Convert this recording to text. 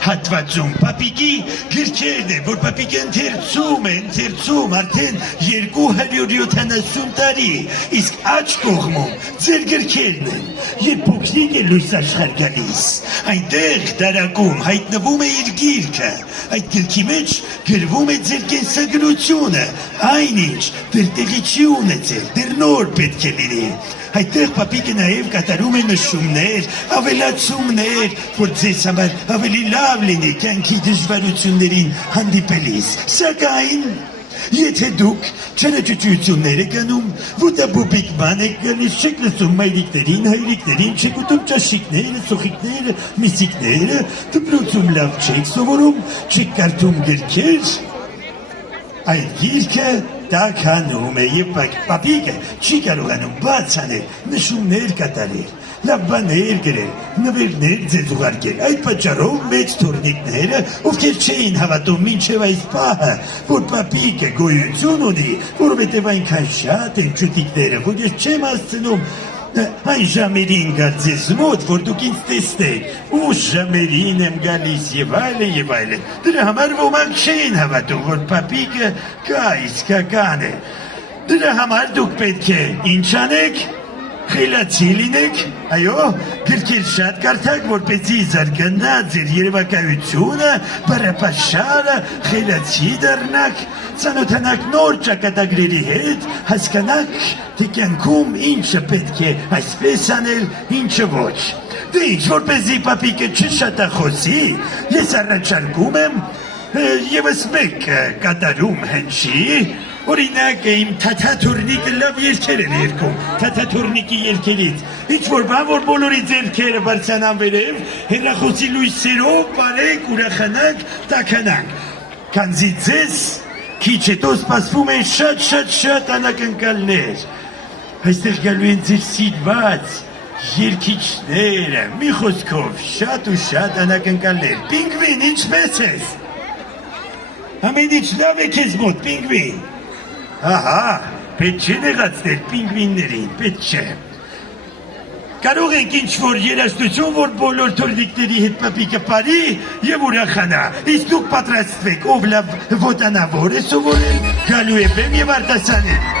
հատվածում պապիկի գրքերն են, որ պապիկը ընթերցում արդեն 270 տարի, իսկ աջ կողմում ձեր գրքերն են, երբ փոքրիկ է լույս աշխարհ գալիս, այնտեղ դարակում հայտնվում է իր գիրքը, այդ գրքի մեջ գրվում է ձեր կենսագրությունը, այնինչ դեռ տեղի չի ունեցել, դեռ նոր պետք է լինի։ Այդտեղ պապիկը նաև կատարում է նշումներ, ավելացումներ, որ ձեզ համար ավելի լավ լինի կյանքի դժվարություններին հանդիպելիս։ Սակայն, եթե դուք չնչուծություններ եք անում, վուտաբուբիկ բան եք գալիս, չեք լսում մայրիկներին, հայրիկներին, չեք ուտում ճաշիկները, սոխիկները, միսիկները, դպրոցում լավ չեք սովորում, չեք կարդում գրքեր, այդ գիրքը տաքանում է և պապիկը չի կարողանում բաց անել, նշումներ կատարել, լավ բաներ գրել, նվերներ ձեզ ուղարկել, այդ պատճառով մեծ թորնիկները, ովքեր չէին հավատում մինչև այս պահը, որ պապիկը գոյություն ունի, որովհետև այնքան շատ են ճուտիկները, որ ես չեմ հասցնում այն ժամերին գալ ձեզ մոտ, որ դուք ինձ տեսնեք, ուշ ժամերին եմ գալիս և այլն, դրա համար ոմանք չէին հավատում, որ պապիկը կա իսկական է, դրա համար դուք պետք է ինչ անեք, խելացի լինեք, այո, գրքեր շատ կարդաք, որպեսզի զարգանա ձեր երևակայությունը, բառապաշարը, խելացի դառնաք, ծանոթանաք նոր ճակատագրերի հետ, հասկանաք, թե կյանքում ինչը պետք է այսպես անել, ինչը ոչ։ Դե ինչ, որպեսզի պապիկը չշատախոսի, ես առաջարկում եմ ևս մեկ կատարում հնչի, օրինակ իմ թաթաթուրնիկը լավ երգեր են երգում, թաթաթուրնիկի երգերից, ինչ-որ բան, որ բոլորի ձեռքերը բարձրանան վերև, հեռախոսի լույսերով բարեք, ուրախանանք, տաքանանք, քանզի ձեզ քիչ հետո սպասվում են շատ անակնկալներ, այստեղ գալու են ձեր սիրված երգիչները, մի խոսքով շատ ու շատ անակնկալներ, Պինգվին, ինչպես ես, ամեն ինչ լավ է քեզ մոտ, Պինգվին, ահա, պետք չէ նեղացնել պինգվիններին, պետք չէ։ Կարող ենք ինչ-որ երաժշտություն, որ բոլոր թորնիկների հետ պապիկը πάρի և ուրախանա, իսկ դուք պատրաստվեք, ով լավ ոտանավոր է սովորել, գալու է բեմ և արտասանել։